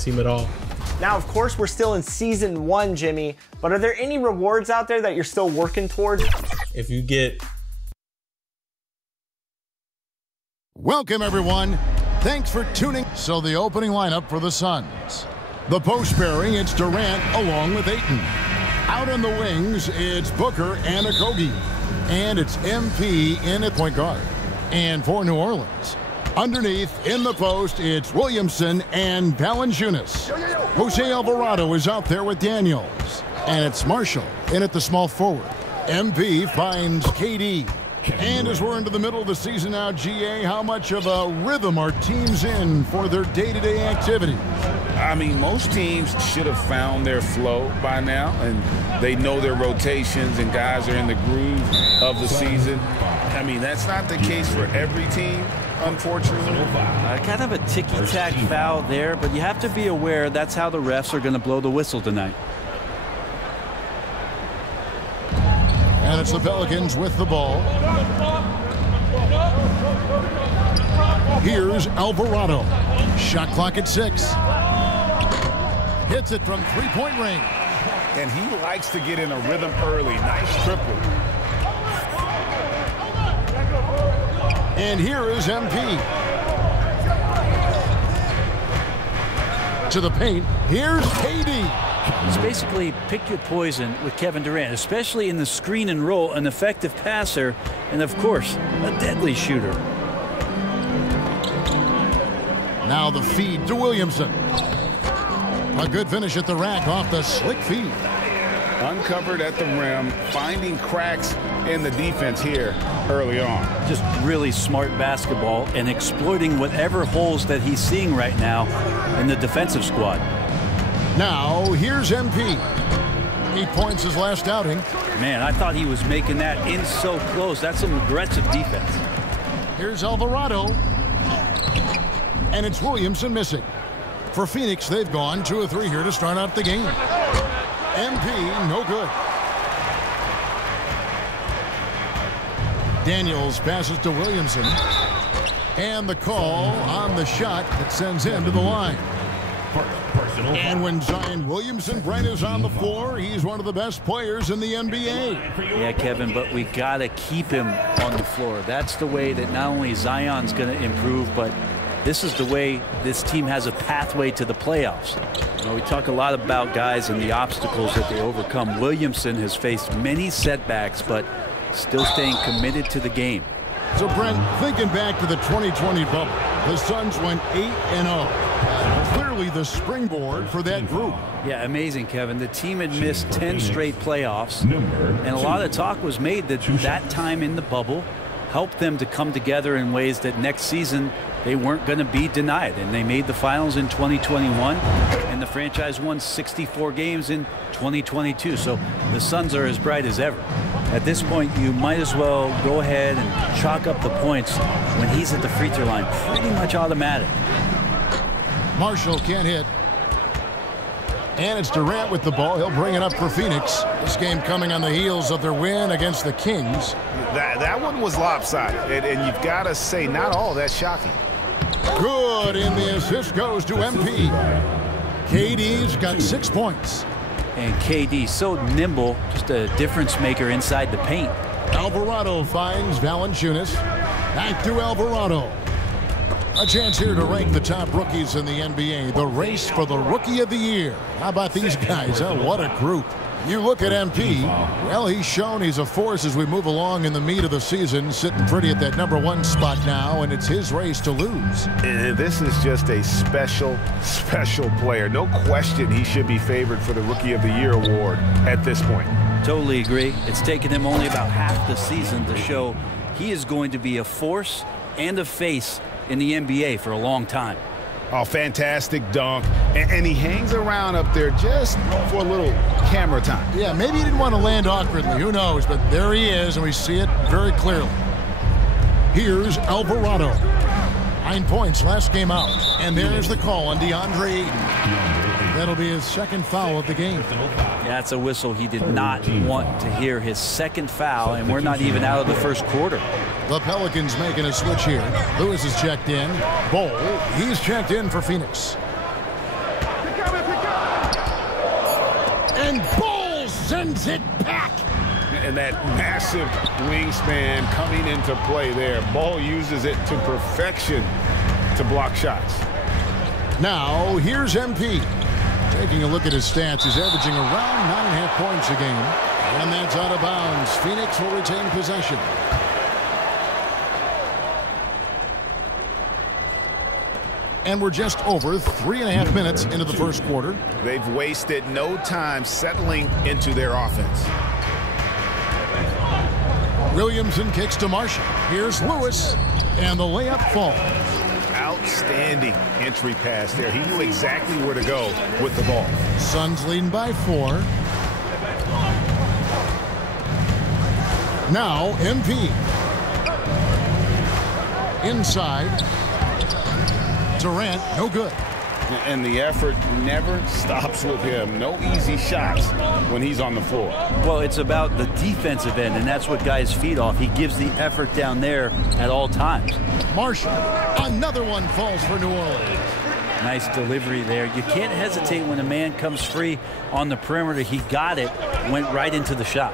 team at all. Now, of course, we're still in season 1, Jimmy, but are there any rewards out there that you're still working towards? If you get... Welcome, everyone. Thanks for tuning. So the opening lineup for the Suns. The post pairing, it's Durant along with Ayton. Out on the wings, it's Booker and Okogie. And it's MP in at point guard. And for New Orleans, underneath in the post, it's Williamson and Valanciunas. Jose Alvarado is out there with Daniels. And it's Marshall in at the small forward. MP finds KD. And as we're into the middle of the season now, GA, how much of a rhythm are teams in for their day-to-day activities? I mean, most teams should have found their flow by now, and they know their rotations and guys are in the groove of the season. I mean, that's not the case for every team, unfortunately. Kind of a ticky-tack foul there, but you have to be aware that's how the refs are going to blow the whistle tonight. And it's the Pelicans with the ball. Here's Alvarado. Shot clock at 6. Hits it from three-point range. And he likes to get in a rhythm early. Nice triple. And here is MP. To the paint. Here's KD. It's basically pick your poison with Kevin Durant, especially in the screen and roll, an effective passer, and of course, a deadly shooter. Now the feed to Williamson. A good finish at the rack off the slick feed. Uncovered at the rim, finding cracks in the defense here early on. Just really smart basketball and exploiting whatever holes that he's seeing right now in the defensive squad. Now, here's MP. 8 points his last outing. Man, I thought he was making that in so close. That's some aggressive defense. Here's Alvarado. And it's Williamson missing. For Phoenix, they've gone 2 of 3 here to start out the game. MP, no good. Daniels passes to Williamson. And the call on the shot that sends him to the line. And when Zion Williamson-Brent is on the floor, he's one of the best players in the NBA. Yeah, Kevin, but we got to keep him on the floor. That's the way that not only Zion's going to improve, but this is the way this team has a pathway to the playoffs. You know, we talk a lot about guys and the obstacles that they overcome. Williamson has faced many setbacks, but still staying committed to the game. So, Brent, thinking back to the 2020 bubble, the Suns went 8-0. Clearly the springboard for that group. Yeah, amazing, Kevin. The team had missed 10 straight playoffs, and a lot of talk was made that that time in the bubble helped them to come together in ways that next season they weren't going to be denied. And they made the finals in 2021, and the franchise won 64 games in 2022. So the Suns are as bright as ever. At this point, you might as well go ahead and chalk up the points when he's at the free throw line. Pretty much automatic. Marshall can't hit. And it's Durant with the ball. He'll bring it up for Phoenix. This game coming on the heels of their win against the Kings. That one was lopsided, and you've got to say not all that's shocking. Good, and the assist goes to MP. KD's got 6 points. And KD so nimble, just a difference maker inside the paint. Alvarado finds Valanciunas. Back to Alvarado. A chance here to rank the top rookies in the NBA. The race for the Rookie of the Year. How about these guys? Oh, what a group. You look at MP. Well, he's shown he's a force as we move along in the meat of the season. Sitting pretty at that #1 spot now, and it's his race to lose. This is just a special, special player. No question he should be favored for the Rookie of the Year award at this point. Totally agree. It's taken him only about half the season to show he is going to be a force and a face in the NBA for a long time. Oh, fantastic dunk. And he hangs around up there just for a little camera time. Yeah, maybe he didn't want to land awkwardly. Who knows? But there he is, and we see it very clearly. Here's Alvarado. 9 points last game out. And there's the call on DeAndre Ayton. That'll be his second foul of the game. That's a whistle he did not want to hear. His second foul, and we're not even out of the first quarter. The Pelicans making a switch here. Lewis is checked in. Bol, he's checked in for Phoenix. And Ball sends it back. And that massive wingspan coming into play there. Ball uses it to perfection to block shots. Now, here's MP. Taking a look at his stats, he's averaging around 9.5 points a game. And that's out of bounds. Phoenix will retain possession. And we're just over 3.5 minutes into the first quarter. They've wasted no time settling into their offense. Williamson kicks to Marshall. Here's Lewis. And the layup falls. Outstanding entry pass there. He knew exactly where to go with the ball. Suns leading by 4. Now MP. Inside. Durant, no good. And the effort never stops with him. No easy shots when he's on the floor. Well, it's about the defensive end, and that's what guys feed off. He gives the effort down there at all times. Marshall, another one falls for New Orleans. Nice delivery there. You can't hesitate when a man comes free on the perimeter. He got it, went right into the shot.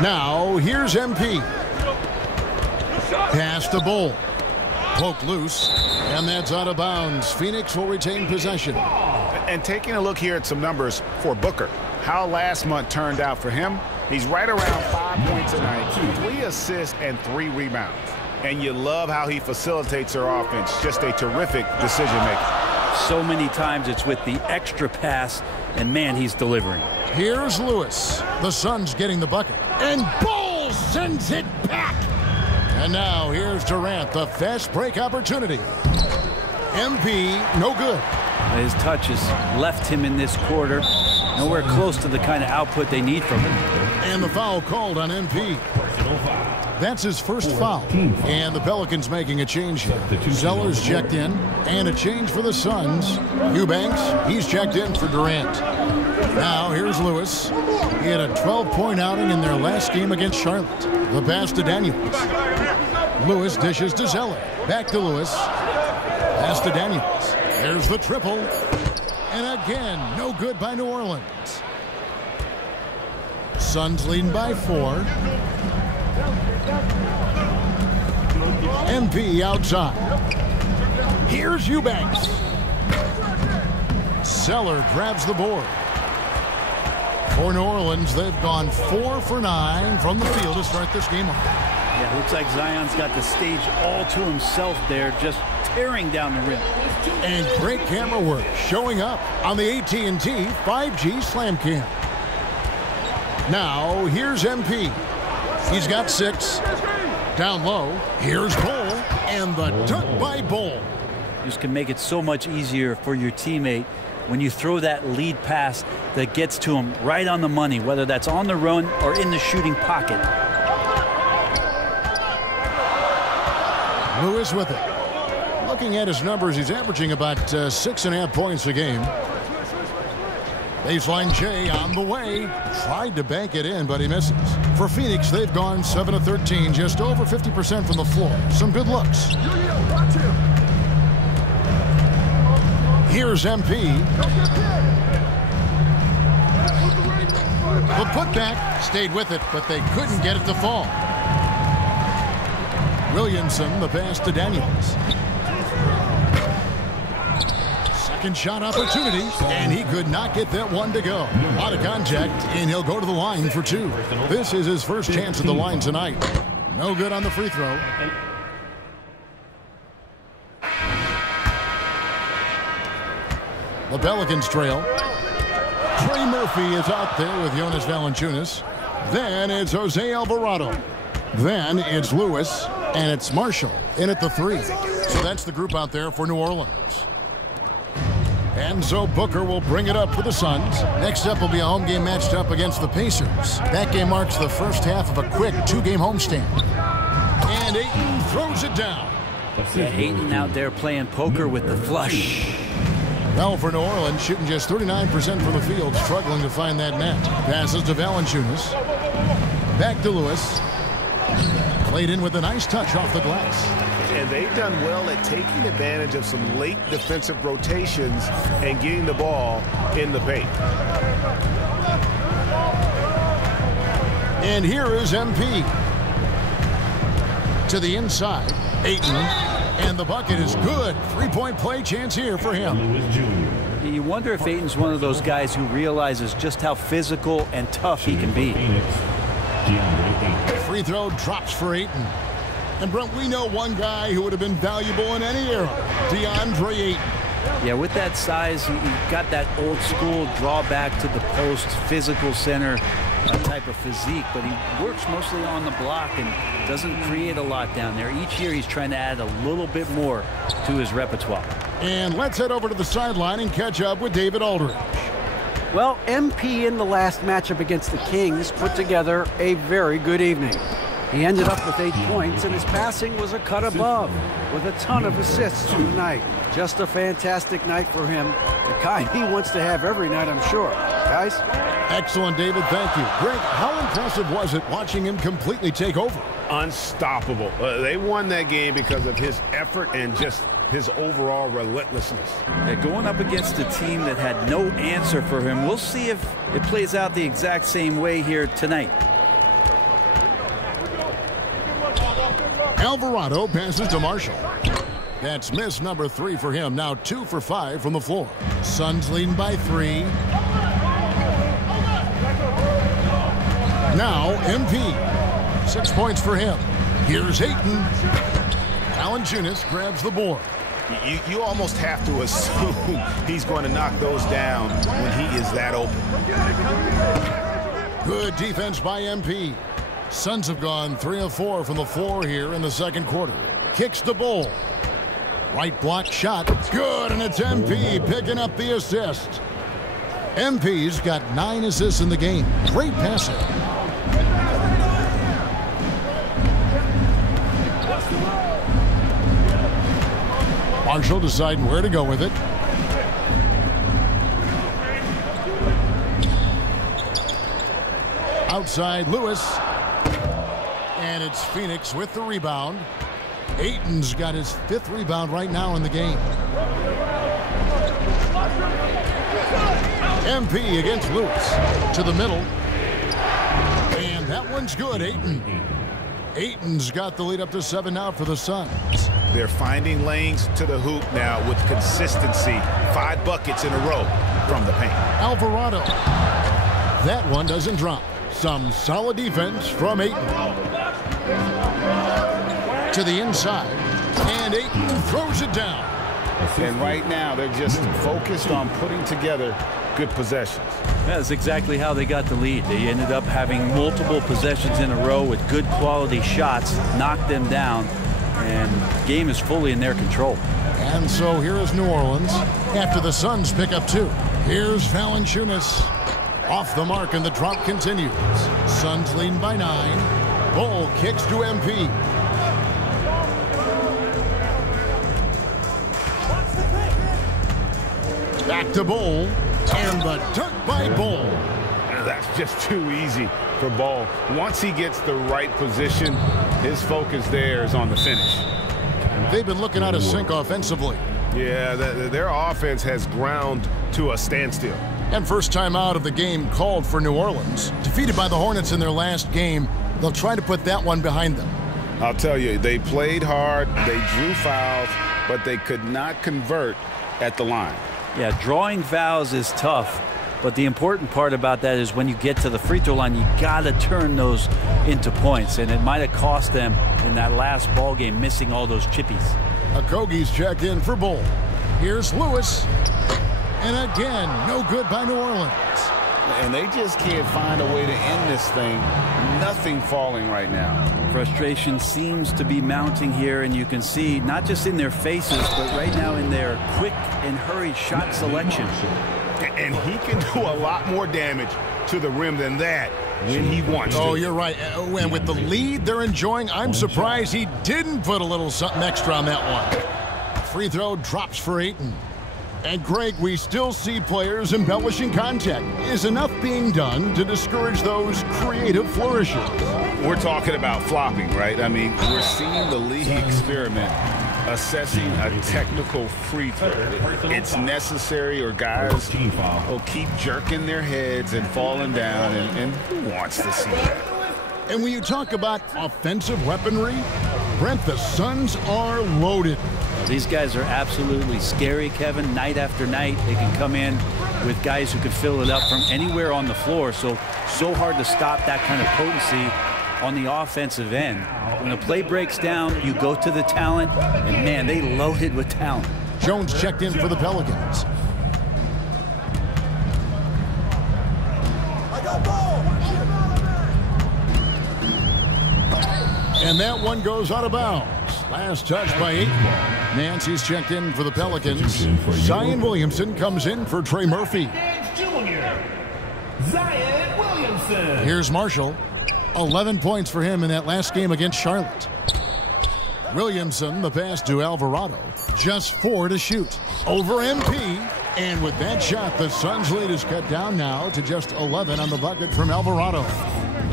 Now, here's MP. Pass to Bull. Poke loose, and that's out of bounds. Phoenix will retain possession. And taking a look here at some numbers for Booker, how last month turned out for him. He's right around 5 points a night, 3 assists, and 3 rebounds. And you love how he facilitates their offense. Just a terrific decision maker. So many times it's with the extra pass, and man, he's delivering. Here's Lewis. The Suns getting the bucket. And Ball sends it back. And now here's Durant, the fast break opportunity. MP, no good. His touches left him in this quarter. Nowhere close to the kind of output they need from him. And the foul called on MP. That's his first foul. And the Pelicans making a change here. Sellers checked in, and a change for the Suns. Eubanks, he's checked in for Durant. Now here's Lewis. He had a 12-point outing in their last game against Charlotte. The pass to Daniels. Lewis dishes to Zeller. Back to Lewis. Pass to Daniels. There's the triple. And again, no good by New Orleans. Suns leading by 4. MP outside. Here's Eubanks. Zeller grabs the board. For New Orleans, they've gone 4 for 9 from the field to start this game off. Yeah, looks like Zion's got the stage all to himself there, just tearing down the rim. And great camera work showing up on the AT&T 5G Slam Cam. Now, here's MP. He's got 6. Down low, here's Bull, and the dunk by Bull. Just can make it so much easier for your teammate when you throw that lead pass that gets to him right on the money, whether that's on the run or in the shooting pocket. Lewis with it. Looking at his numbers, he's averaging about 6.5 points a game. Baseline J on the way. Tried to bank it in, but he misses. For Phoenix, they've gone 7 of 13, just over 50% from the floor. Some good looks. Here's MP. The putback stayed with it, but they couldn't get it to fall. Williamson, the pass to Daniels. Second shot opportunity, and he could not get that one to go. A lot of contact, and he'll go to the line for 2. This is his first chance at the line tonight. No good on the free throw. The Pelicans trail. Trey Murphy is out there with Jonas Valanciunas. Then it's Jose Alvarado. Then it's Lewis, and it's Marshall in at the 3. So that's the group out there for New Orleans. And so Booker will bring it up for the Suns. Next up will be a home game matched up against the Pacers. That game marks the first half of a quick 2-game homestand. And Ayton throws it down. Yeah, Ayton out there playing poker with the flush. Well, for New Orleans, shooting just 39% from the field, struggling to find that net. Passes to Valanciunas. Back to Lewis. Played in with a nice touch off the glass. And they've done well at taking advantage of some late defensive rotations and getting the ball in the paint. And here is MP. To the inside, Ayton. And the bucket is good. Three-point play chance here for him. You wonder if Ayton's one of those guys who realizes just how physical and tough he can be. Free throw drops for Ayton. And Brent, we know one guy who would have been valuable in any era, DeAndre Ayton. Yeah, with that size, he got that old school drawback to the post, physical center type of physique, but he works mostly on the block and doesn't create a lot down there. Each year he's trying to add a little bit more to his repertoire. And let's head over to the sideline and catch up with David Aldridge. Well, MP in the last matchup against the Kings put together a very good evening. He ended up with 8 points, and his passing was a cut above, with a ton of assists tonight. Just a fantastic night for him, the kind he wants to have every night, I'm sure. Guys? Excellent, David. Thank you. Greg, how impressive was it watching him completely take over? Unstoppable. They won that game because of his effort and just his overall relentlessness. Going up against a team that had no answer for him, we'll see if it plays out the exact same way here tonight. Alvarado passes to Marshall. That's miss number 3 for him. Now 2 for 5 from the floor. Suns leading by 3. Now MP. 6 points for him. Here's Ayton. Valanciunas grabs the board. You almost have to assume he's going to knock those down when he is that open. Good defense by MP. Suns have gone 3 of 4 from the floor here in the second quarter. Kicks the ball. Right block shot. Good, and it's MP picking up the assist. MP's got 9 assists in the game. Great passing. Marshall deciding where to go with it. Outside Lewis. And it's Phoenix with the rebound. Ayton's got his 5th rebound right now in the game. MP against Lewis. To the middle. And that one's good, Ayton. Ayton's got the lead up to 7 now for the Suns. They're finding lanes to the hoop now with consistency. 5 buckets in a row from the paint. Alvarado. That one doesn't drop. Some solid defense from Ayton. To the inside. And Ayton throws it down. And right now they're just focused on putting together good possessions. That's exactly how they got the lead. They ended up having multiple possessions in a row with good quality shots, knocked them down, and the game is fully in their control. And so here is New Orleans after the Suns pick up 2. Here's Valanciunas. Off the mark, and the drop continues. Suns leading by 9. Ball kicks to MP. Back to Ball. And the dunk by Ball. That's just too easy for Ball. Once he gets the right position, his focus there is on the finish. They've been looking out of sync offensively. Yeah, their offense has ground to a standstill. And first time out of the game called for New Orleans. Defeated by the Hornets in their last game, they'll try to put that one behind them. I'll tell you, they played hard, they drew fouls, but they could not convert at the line. Yeah, drawing fouls is tough, but the important part about that is when you get to the free throw line, you got to turn those into points, and it might have cost them in that last ball game, missing all those chippies. Okogie's checked in for Bull. Here's Lewis. And again, no good by New Orleans. And they just can't find a way to end this thing. Nothing falling right now. Frustration seems to be mounting here, and you can see not just in their faces, but right now in their quick and hurried shot selection. And he can do a lot more damage to the rim than that when he wants to. Oh, you're right. And with the lead they're enjoying, I'm surprised he didn't put a little something extra on that one. Free throw drops for Ayton. And Greg, we still see players embellishing contact. Is enough being done to discourage those creative flourishes? we're talking about flopping, right? I mean, we're seeing the league experiment assessing a technical free throw. It's necessary, or guys will keep jerking their heads and falling down, and who wants to see that? And when you talk about offensive weaponry, Brent, the Suns are loaded. These guys are absolutely scary, Kevin. Night after night, they can come in with guys who can fill it up from anywhere on the floor. So hard to stop that kind of potency on the offensive end. When a play breaks down, you go to the talent, and man, they loaded with talent. Jones checked in for the Pelicans. And that one goes out of bounds. Last touch by Ayton. Nancy's checked in for the Pelicans. Zion Williamson comes in for Trey Murphy. Zion Williamson. Here's Marshall. 11 points for him in that last game against Charlotte. Williamson, the pass to Alvarado. Just 4 to shoot. Over MP. And with that shot, the Suns' lead is cut down now to just 11 on the bucket from Alvarado.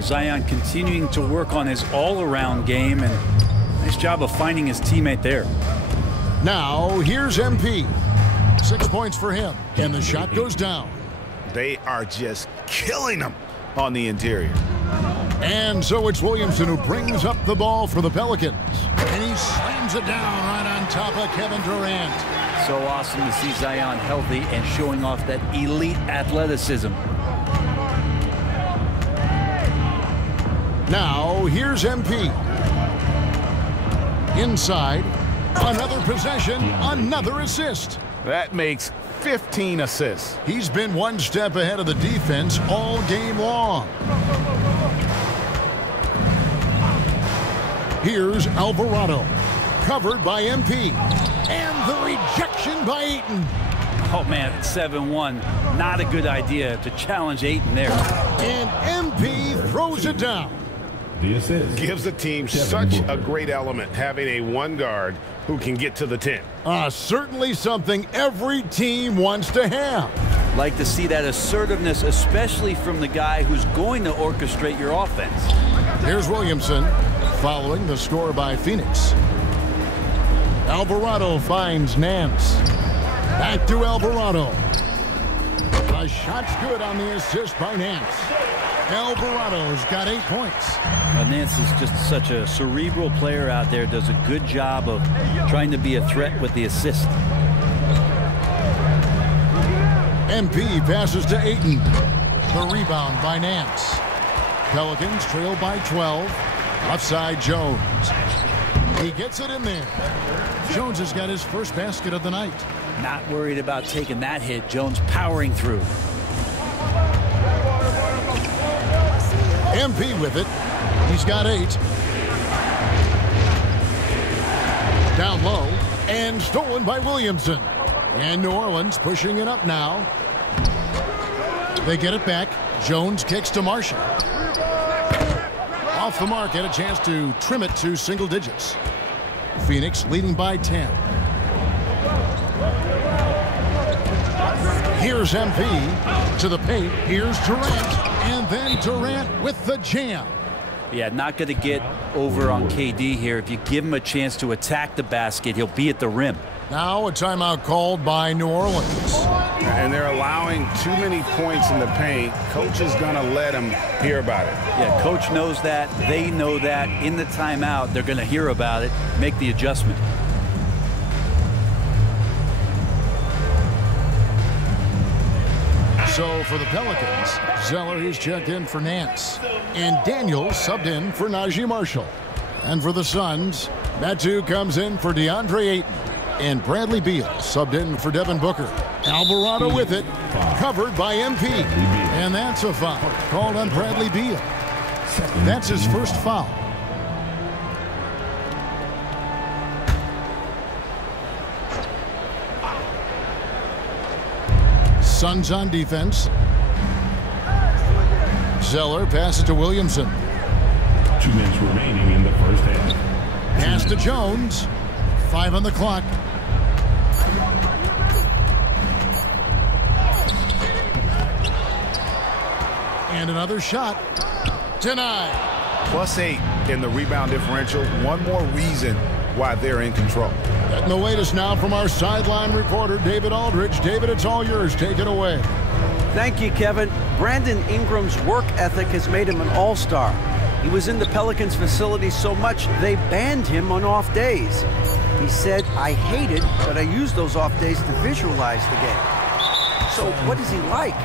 Zion continuing to work on his all-around game, and nice job of finding his teammate there. Now, here's MP. 6 points for him, and the shot goes down. They are just killing them on the interior. And so it's Williamson who brings up the ball for the Pelicans. And he slams it down right on top of Kevin Durant. So awesome to see Zion healthy and showing off that elite athleticism. Now, here's MP. Inside, another possession, another assist. That makes 15 assists. He's been one step ahead of the defense all game long. Here's Alvarado, covered by MP. And the rejection by Ayton. Oh, man, it's 7-1. Not a good idea to challenge Ayton there. And MP throws it down. The assist gives the team such a great element, having a one guard who can get to the 10. Certainly something every team wants to have. Like to see that assertiveness, especially from the guy who's going to orchestrate your offense. Here's Williamson, following the score by Phoenix. Alvarado finds Nance. Back to Alvarado. The shot's good on the assist by Nance. Alvarado's got 8 points. Nance is just such a cerebral player out there, does a good job of trying to be a threat with the assist. MP passes to Ayton. The rebound by Nance. Pelicans trail by 12. Left side, Jones. He gets it in there. Jones has got his first basket of the night. Not worried about taking that hit. Jones powering through. MP with it. He's got 8. Down low and stolen by Williamson. And New Orleans pushing it up now. They get it back. Jones kicks to Marshall. Off the mark, had a chance to trim it to single digits. Phoenix leading by 10. Here's MP to the paint. Here's Durant. And then Durant with the jam. Yeah, not going to get over on KD here. If you give him a chance to attack the basket, he'll be at the rim. Now a timeout called by New Orleans. And they're allowing too many points in the paint. Coach is going to let them hear about it. Yeah, coach knows that. They know that. In the timeout, they're going to hear about it, make the adjustment. So for the Pelicans, Zeller, he's checked in for Nance. And Daniels subbed in for Najee Marshall. And for the Suns, Matu comes in for DeAndre Ayton. And Bradley Beal subbed in for Devin Booker. Alvarado with it, covered by MP. And that's a foul called on Bradley Beal. That's his first foul. Suns on defense. Zeller passes to Williamson. 2 minutes remaining in the first half. Pass to Jones. 5 on the clock. And another shot. Denied. +8 in the rebound differential. One more reason why they're in control. Getting the latest now from our sideline reporter, David Aldridge. David, it's all yours. Take it away. Thank you, Kevin. Brandon Ingram's work ethic has made him an all-star. He was in the Pelicans facility so much they banned him on off days. He said, "I hate it, but I use those off days to visualize the game." So what is he like?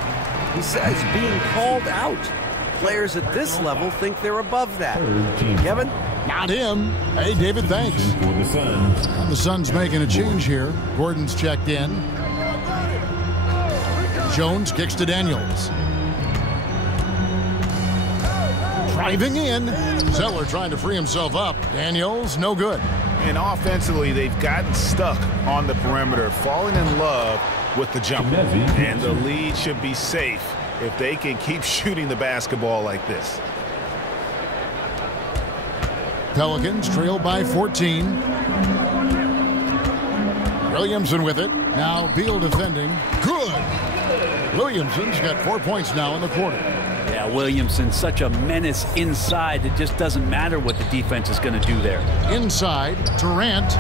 He says being called out. Players at this level think they're above that. Kevin? Not him. Hey, David, thanks. The Suns making a change here. Gordon's checked in. Jones kicks to Daniels. Driving in. Zeller trying to free himself up. Daniels, no good. And offensively, they've gotten stuck on the perimeter, falling in love with the jumper. And the lead should be safe if they can keep shooting the basketball like this. Pelicans trail by 14. Williamson with it. Now Beal defending. Good. Williamson's got 4 points now in the quarter. Yeah, Williamson, such a menace inside. It just doesn't matter what the defense is going to do there. Inside, Durant.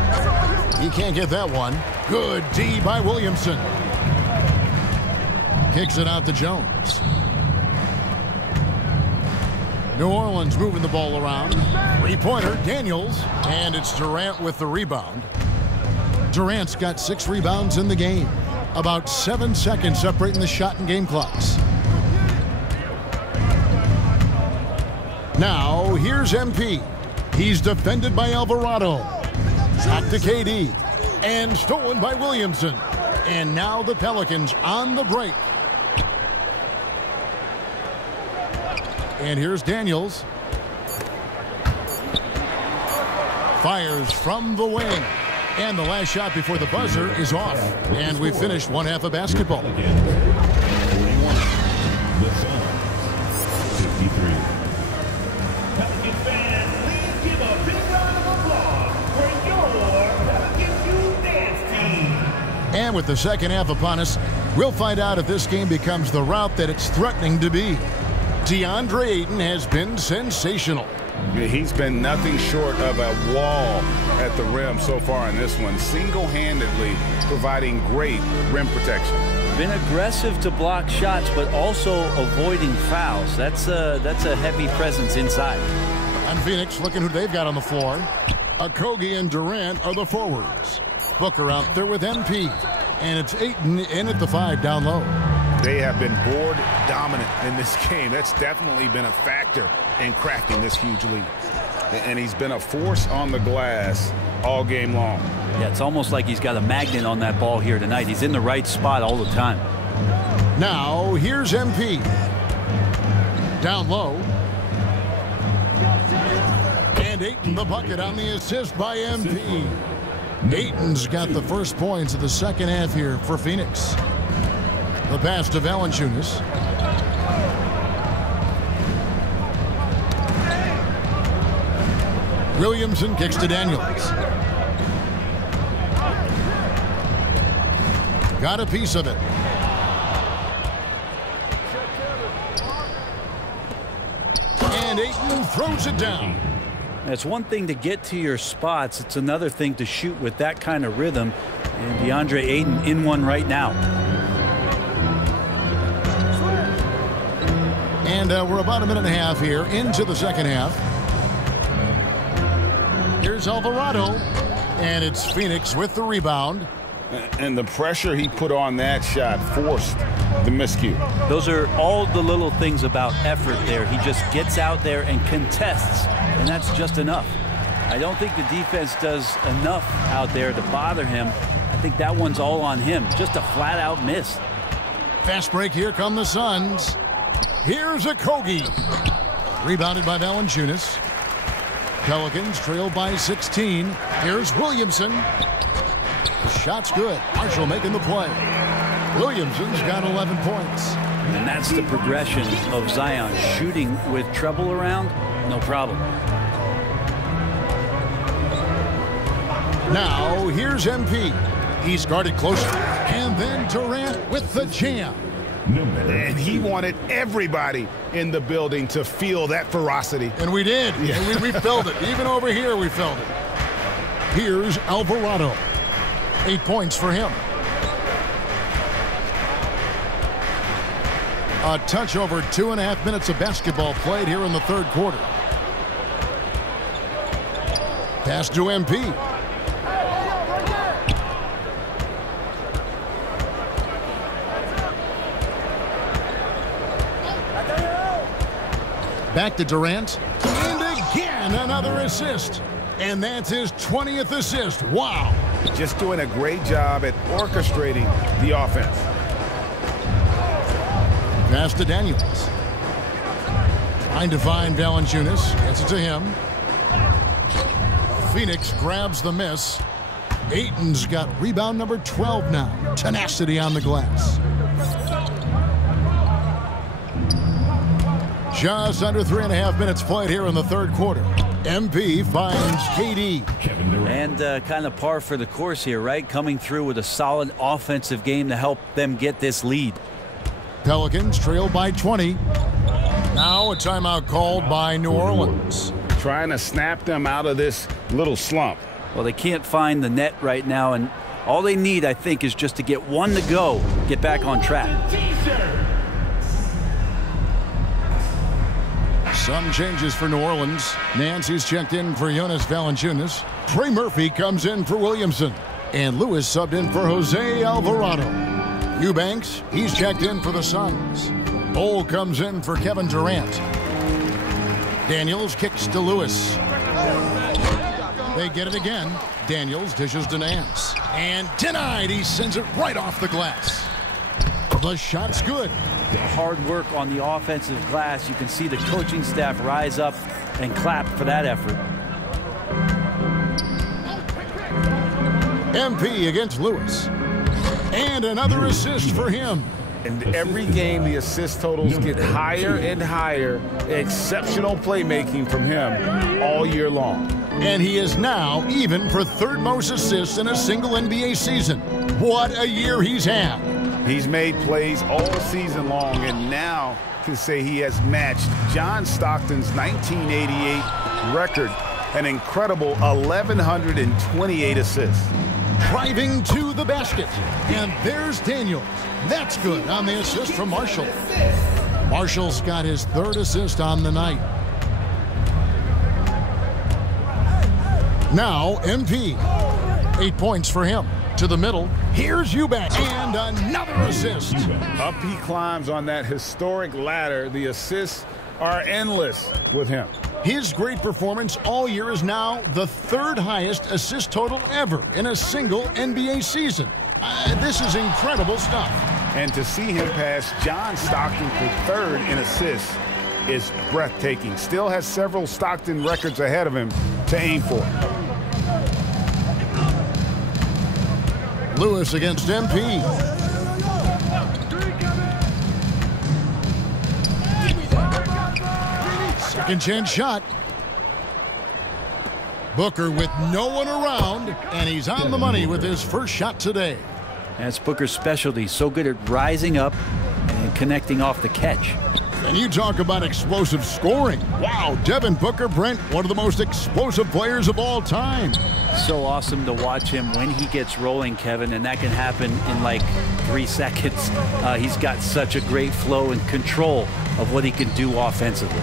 He can't get that one. Good D by Williamson. Kicks it out to Jones. New Orleans moving the ball around. Three-pointer, Daniels. And it's Durant with the rebound. Durant's got 6 rebounds in the game. About 7 seconds separating the shot and game clocks. Now, here's MP. He's defended by Alvarado. Shot to KD. And stolen by Williamson. And now the Pelicans on the break. And here's Daniels. Fires from the wing. And the last shot before the buzzer is off. And we finished one half of basketball. 41. The Suns. 53. Pelicans fans, please give a big round of applause for your Pelicans Youth Dance Team. And with the second half upon us, we'll find out if this game becomes the route that it's threatening to be. DeAndre Ayton has been sensational. He's been nothing short of a wall at the rim so far in this one, single-handedly providing great rim protection. Been aggressive to block shots, but also avoiding fouls. That's a heavy presence inside. And Phoenix looking who they've got on the floor. Okogie and Durant are the forwards. Booker out there with MP. And it's Ayton in at the 5 down low. They have been board dominant in this game. That's definitely been a factor in crafting this huge lead. And he's been a force on the glass all game long. Yeah, it's almost like he's got a magnet on that ball here tonight. He's in the right spot all the time. Now, here's MP. Down low. And Ayton the bucket on the assist by MP. Ayton's got the first points of the second half here for Phoenix. The pass to Valanciunas. Williamson kicks to Daniels. Got a piece of it. And Ayton throws it down. It's one thing to get to your spots. It's another thing to shoot with that kind of rhythm. And DeAndre Ayton in one right now. And we're about a minute and a half here into the second half. Here's Alvarado. And it's Phoenix with the rebound. And the pressure he put on that shot forced the miscue. Those are all the little things about effort there. He just gets out there and contests, and that's just enough. I don't think the defense does enough out there to bother him. I think that one's all on him. Just a flat-out miss. Fast break. Here come the Suns. Here's Okogie. Rebounded by Valanciunas. Pelicans trail by 16. Here's Williamson. The shot's good. Marshall making the play. Williamson's got 11 points. And that's the progression of Zion. Shooting with trouble around, no problem. Now, here's MP. He's guarded closer. And then Durant with the jam. And he wanted everybody in the building to feel that ferocity. And we did. Yeah. And we felt it. Even over here, we felt it. Here's Alvarado. 8 points for him. A touch over 2.5 minutes of basketball played here in the third quarter. Pass to MP. Back to Durant. And again, another assist. And that's his 20th assist. Wow. Just doing a great job at orchestrating the offense. Pass to Daniels. Trying to find Valanciunas. Gets it to him. Phoenix grabs the miss. Ayton's got rebound number 12 now. Tenacity on the glass. Just under 3.5 minutes played here in the third quarter. MP finds KD. And kind of par for the course here, right? Coming through with a solid offensive game to help them get this lead. Pelicans trail by 20. Now a timeout called by New Orleans. Trying to snap them out of this little slump. Well, they can't find the net right now, and all they need, I think, is just to get one to go, get back on track. Some changes for New Orleans. Nancy's checked in for Jonas Valanciunas. Trey Murphy comes in for Williamson. And Lewis subbed in for Jose Alvarado. Eubanks, he's checked in for the Suns. Cole comes in for Kevin Durant. Daniels kicks to Lewis. They get it again. Daniels dishes to Nance. And denied. He sends it right off the glass. The shot's good. Hard work on the offensive glass. You can see the coaching staff rise up and clap for that effort. MP against Lewis. And another assist for him. And every game, the assist totals get higher and higher. Exceptional playmaking from him all year long. And he is now even for third most assists in a single NBA season. What a year he's had. He's made plays all season long, and now can say he has matched John Stockton's 1988 record, an incredible 1,128 assists. Driving to the basket. And there's Daniels. That's good on the assist from Marshall. Marshall's got his third assist on the night. Now MP. 8 points for him. To the middle. Here's Eubanks. And another assist. Up he climbs on that historic ladder. The assists are endless with him. His great performance all year is now the third highest assist total ever in a single NBA season. This is incredible stuff. And to see him pass John Stockton for third in assists is breathtaking. Still has several Stockton records ahead of him to aim for. Lewis against MP. Second chance shot. Booker with no one around, and he's on the money with his first shot today. That's Booker's specialty. So good at rising up and connecting off the catch. And you talk about explosive scoring. Wow, Devin Booker, Brent, one of the most explosive players of all time. So awesome to watch him when he gets rolling, Kevin, and that can happen in like 3 seconds. He's got such a great flow and control of what he can do offensively.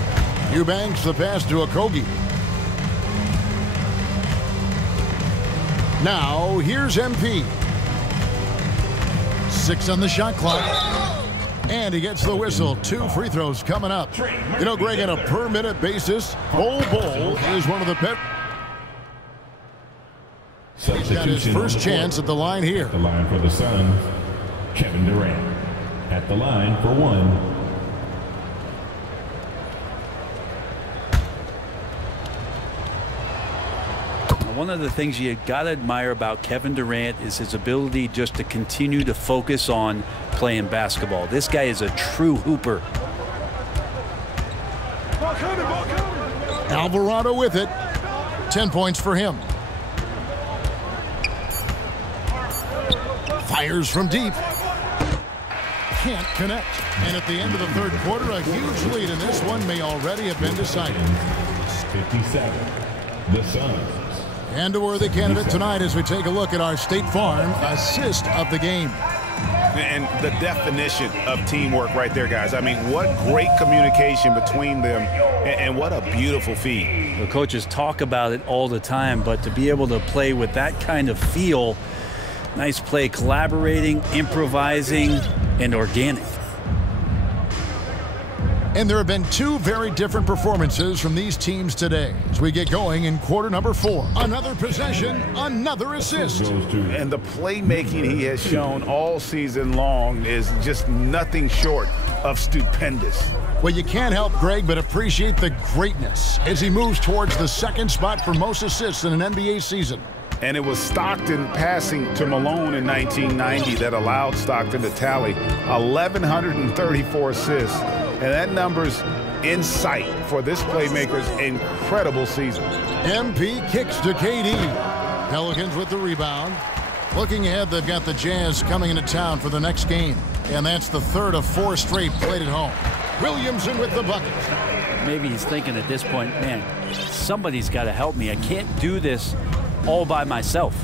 Eubanks the pass to Okogie. Now here's MP. 6 on the shot clock. And he gets the whistle. 2 free throws coming up. You know, Greg, on a per-minute basis, Bol Bol is one of the best. He's got his first chance at the line here. At the line for the Suns, Kevin Durant. At the line for 1. One of the things you got to admire about Kevin Durant is his ability just to continue to focus on playing basketball. This guy is a true hooper. Alvarado with it. 10 points for him. Fires from deep. can't connect. And at the end of the third quarter, a huge lead in this one may already have been decided. 57, the Suns. And a worthy candidate tonight as we take a look at our State Farm assist of the game. And the definition of teamwork right there, guys. I mean, what great communication between them, and what a beautiful feed. The coaches talk about it all the time, but to be able to play with that kind of feel, nice play, collaborating, improvising, and organic. And there have been two very different performances from these teams today as we get going in quarter number 4. Another possession, another assist. And the playmaking he has shown all season long is just nothing short of stupendous. Well, you can't help, Greg, but appreciate the greatness as he moves towards the second spot for most assists in an NBA season. And it was Stockton passing to Malone in 1990 that allowed Stockton to tally 1,134 assists. And that number's in sight for this playmaker's incredible season. MP kicks to KD. Pelicans with the rebound. Looking ahead, they've got the Jazz coming into town for the next game. And that's the third of 4 straight played at home. Williamson with the bucket. Maybe he's thinking at this point, man, somebody's got to help me. I can't do this all by myself.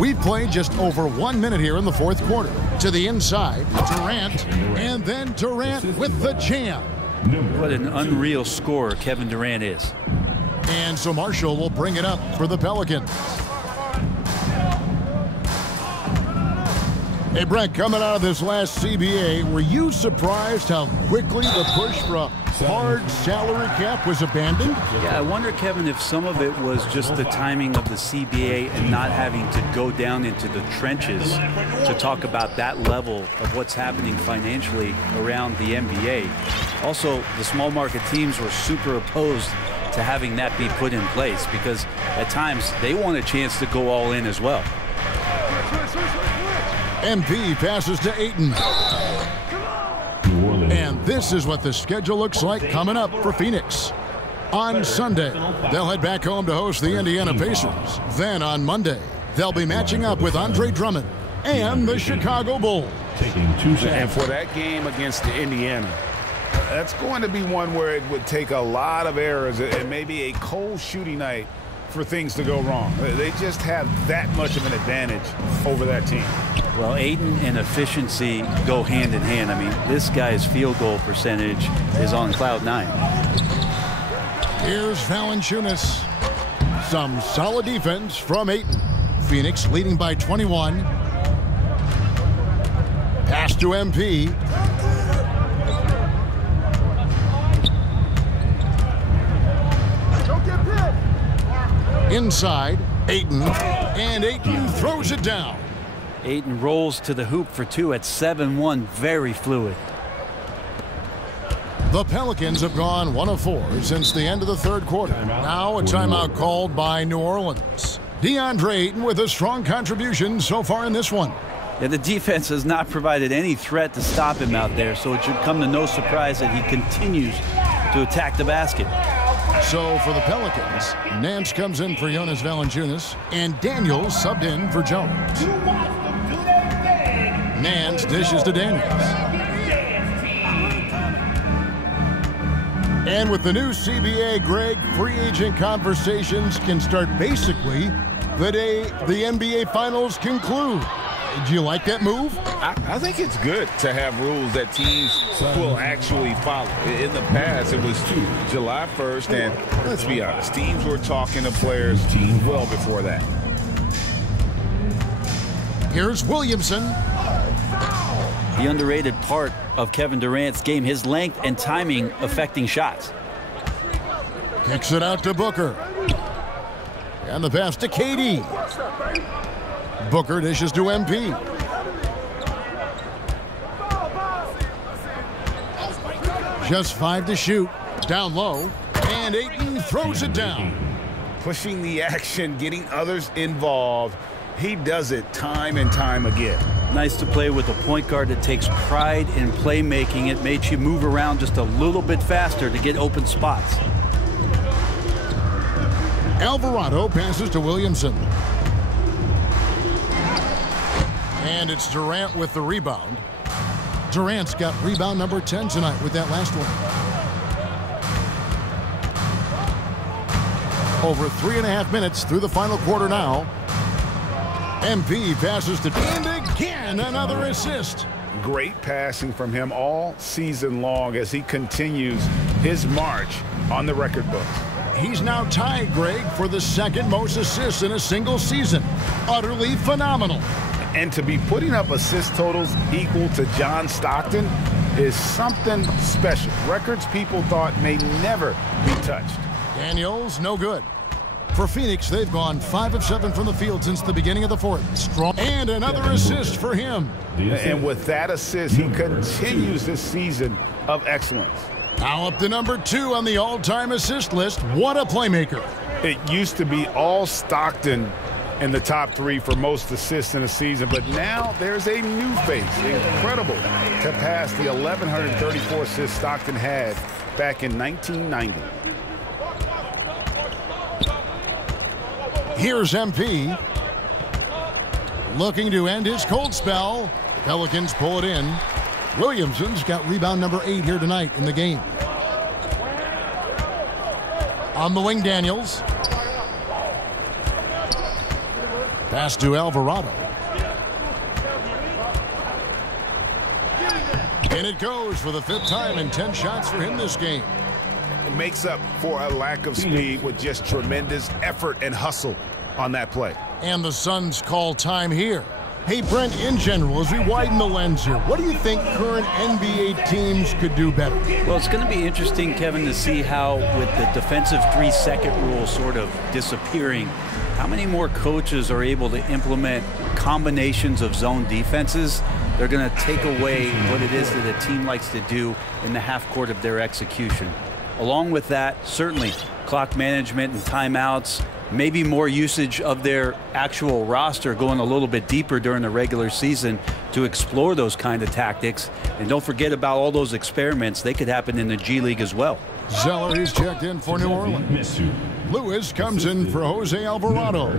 We've played just over 1 minute here in the fourth quarter. To the inside, Durant, and then Durant with the jam. What an unreal scorer Kevin Durant is. And so Marshall will bring it up for the Pelicans. Hey, Brent, coming out of this last CBA, were you surprised how quickly the push for a hard salary cap was abandoned? Yeah, I wonder, Kevin, if some of it was just the timing of the CBA and not having to go down into the trenches to talk about that level of what's happening financially around the NBA. Also, the small market teams were super opposed to having that be put in place because at times they want a chance to go all in as well. MP passes to Ayton. And this is what the schedule looks like coming up for Phoenix. On Sunday, they'll head back home to host the Indiana Pacers. Then on Monday, they'll be matching up with Andre Drummond and the Chicago Bulls. And for that game against Indiana, that's going to be one where it would take a lot of errors and maybe a cold shooting night for things to go wrong. They just have that much of an advantage over that team. Well, Ayton and efficiency go hand in hand. I mean, this guy's field goal percentage is on cloud 9. Here's Valanciunas. Some solid defense from Ayton. Phoenix leading by 21. Pass to MP. Inside, Ayton, and Ayton throws it down. Ayton rolls to the hoop for 2 at 7-1, very fluid. The Pelicans have gone 1 of 4 since the end of the third quarter. Now a timeout called by New Orleans. DeAndre Ayton with a strong contribution so far in this one. Yeah, the defense has not provided any threat to stop him out there, so it should come to no surprise that he continues to attack the basket. So for the Pelicans, Nance comes in for Jonas Valanciunas, and Daniels subbed in for Jones. Nance dishes to Daniels. And with the new CBA, Greg, free agent conversations can start basically the day the NBA Finals conclude. Do you like that move? I think it's good to have rules that teams will actually follow. In the past, it was July 1st, and let's be honest, teams were talking to players well before that. Here's Williamson. The underrated part of Kevin Durant's game, his length and timing affecting shots. Kicks it out to Booker. And the pass to KD. Booker dishes to MP. Just 5 to shoot. Down low. And Ayton throws it down. Pushing the action, getting others involved. He does it time and time again. Nice to play with a point guard that takes pride in playmaking. It makes you move around just a little bit faster to get open spots. Alvarado passes to Williamson. And it's Durant with the rebound. Durant's got rebound number 10 tonight with that last one. Over 3.5 minutes through the final quarter now. MP passes to, and again, another assist. Great passing from him all season long as he continues his march on the record books. He's now tied, Greg, for the second most assists in a single season. Utterly phenomenal. And to be putting up assist totals equal to John Stockton is something special. Records people thought may never be touched. Daniels, no good. For Phoenix, they've gone 5 of 7 from the field since the beginning of the fourth. Strong. And another assist for him. And with that assist, he continues this season of excellence. Now up to number 2 on the all-time assist list. What a playmaker. It used to be all Stockton in the top 3 for most assists in a season, but now there's a new face. Incredible to pass the 1,134 assists Stockton had back in 1990. Here's MP. Looking to end his cold spell. Pelicans pull it in. Williamson's got rebound number 8 here tonight in the game. On the wing, Daniels. Pass to Alvarado. And it goes for the 5th time and 10 shots for him this game. It makes up for a lack of speed with just tremendous effort and hustle on that play. And the Suns call time here. Hey, Brent, in general, as we widen the lens here, what do you think current NBA teams could do better? Well, it's going to be interesting, Kevin, to see how, with the defensive 3-second rule sort of disappearing, how many more coaches are able to implement combinations of zone defenses. They're going to take away what it is that a team likes to do in the half court of their execution. Along with that, certainly clock management and timeouts, maybe more usage of their actual roster, going a little bit deeper during the regular season to explore those kind of tactics. And don't forget about all those experiments. They could happen in the G League as well. Zeller is checked in for New Orleans. Lewis comes in for Jose Alvarado.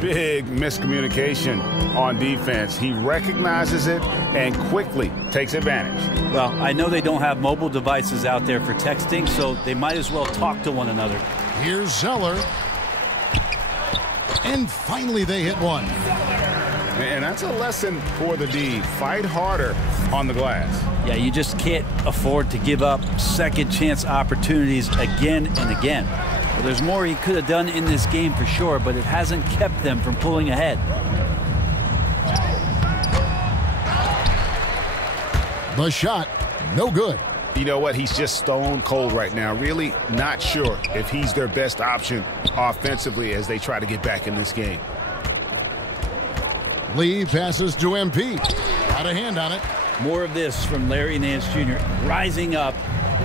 Big miscommunication on defense. He recognizes it and quickly takes advantage. Well, I know they don't have mobile devices out there for texting, so they might as well talk to one another. Here's Zeller. And finally they hit one. And that's a lesson for the D. Fight harder on the glass. Yeah, you just can't afford to give up second chance opportunities again and again. Well, there's more he could have done in this game for sure, but it hasn't kept them from pulling ahead. The shot, no good. You know what? He's just stone cold right now. Really not sure if he's their best option offensively as they try to get back in this game. Lee passes to MP. Got a hand on it. More of this from Larry Nance Jr. rising up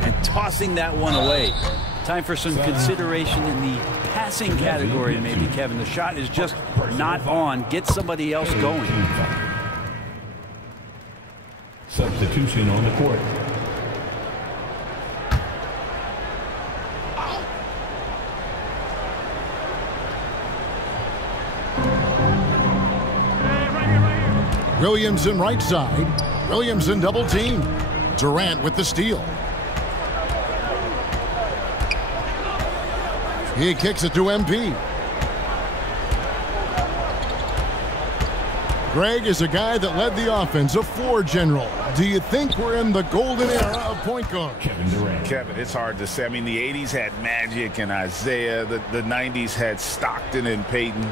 and tossing that one away. Time for some consideration in the passing category, maybe, Kevin. The shot is just not on. Get somebody else going. Substitution on the court. Williamson right side. Williamson double team. Durant with the steal. He kicks it to MP. Greg is a guy that led the offense, a floor general. Do you think we're in the golden era of point guard? Kevin Durant. Kevin, it's hard to say. I mean, the 80s had Magic and Isaiah. The 90s had Stockton and Peyton.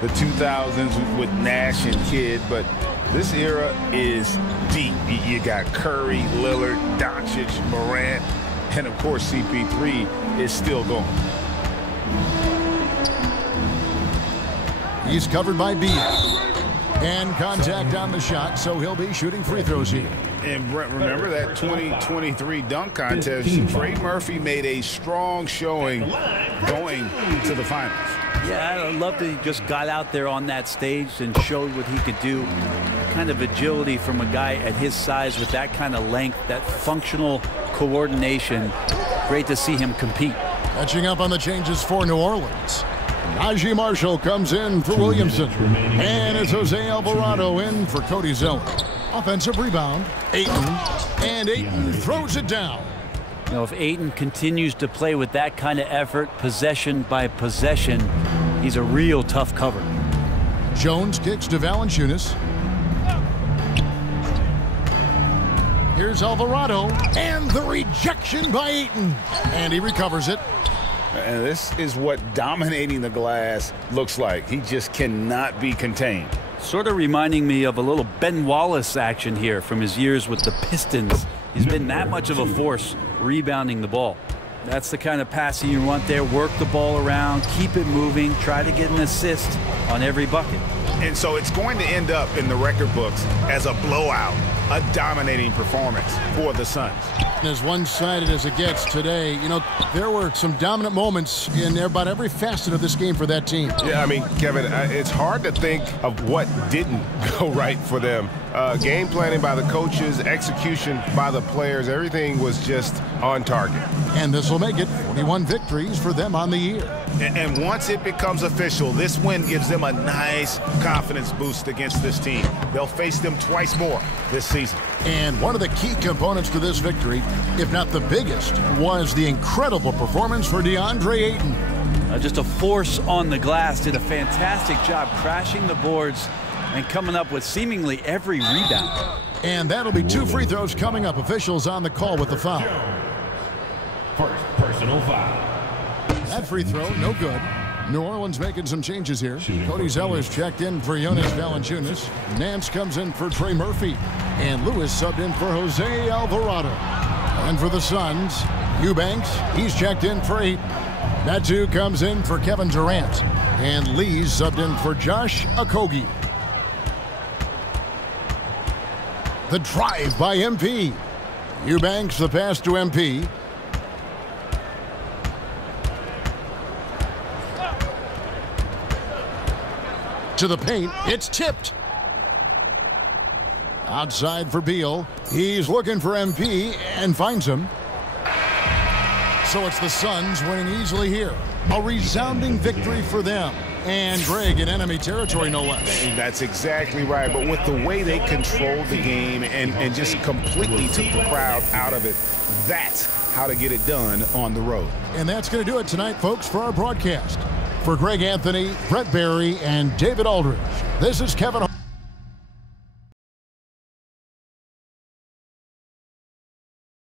The 2000s with Nash and Kidd. But this era is deep. You got Curry, Lillard, Doncic, Morant, and, of course, CP3 is still going. He's covered by B. And contact on the shot, so he'll be shooting free throws here. And Brent, remember that 2023 dunk contest? Trey Murphy made a strong showing going to the finals. Yeah, I love that he just got out there on that stage and showed what he could do. Kind of agility from a guy at his size with that kind of length, that functional coordination. Great to see him compete. Catching up on the changes for New Orleans. Najee Marshall comes in for Williamson. And it's Jose Alvarado in for Cody Zeller. Offensive rebound, Ayton. And Ayton throws it down. You know, if Ayton continues to play with that kind of effort, possession by possession, he's a real tough cover. Jones kicks to Valanciunas. Here's Alvarado, and the rejection by Ayton. And he recovers it. And this is what dominating the glass looks like. He just cannot be contained. Sort of reminding me of a little Ben Wallace action here from his years with the Pistons. He's been that much of a force rebounding the ball. That's the kind of passing you want there. Work the ball around, keep it moving, try to get an assist on every bucket. And so it's going to end up in the record books as a blowout, a dominating performance for the Suns. As one-sided as it gets today, you know, there were some dominant moments in about every facet of this game for that team. Yeah, I mean, Kevin, it's hard to think of what didn't go right for them. Game planning by the coaches, execution by the players, everything was just on target. And this will make it 41 victories for them on the year. And once it becomes official, this win gives them a nice confidence boost against this team. They'll face them twice more this season. And one of the key components to this victory, if not the biggest, was the incredible performance for DeAndre Ayton. Just a force on the glass, did a fantastic job crashing the boards and coming up with seemingly every rebound. And that'll be 2 free throws coming up. Officials on the call with the foul. First personal foul. That free throw, no good. New Orleans making some changes here. Cody Zeller's checked in for Jonas Valanciunas. Nance comes in for Trey Murphy. And Lewis subbed in for Jose Alvarado. And for the Suns, Eubanks, he's checked in for 8. Batu comes in for Kevin Durant. And Lee's subbed in for Josh Okogie. The drive by MP. Eubanks the pass to MP. To the paint, it's tipped. Outside for Beal. He's looking for MP and finds him. So it's the Suns winning easily here. A resounding victory for them. And Greg in enemy territory, no less. That's exactly right. But with the way they controlled the game and just completely took the crowd out of it, that's how to get it done on the road. And that's going to do it tonight, folks, for our broadcast. For Greg Anthony, Brett Barry, and David Aldridge, this is Kevin.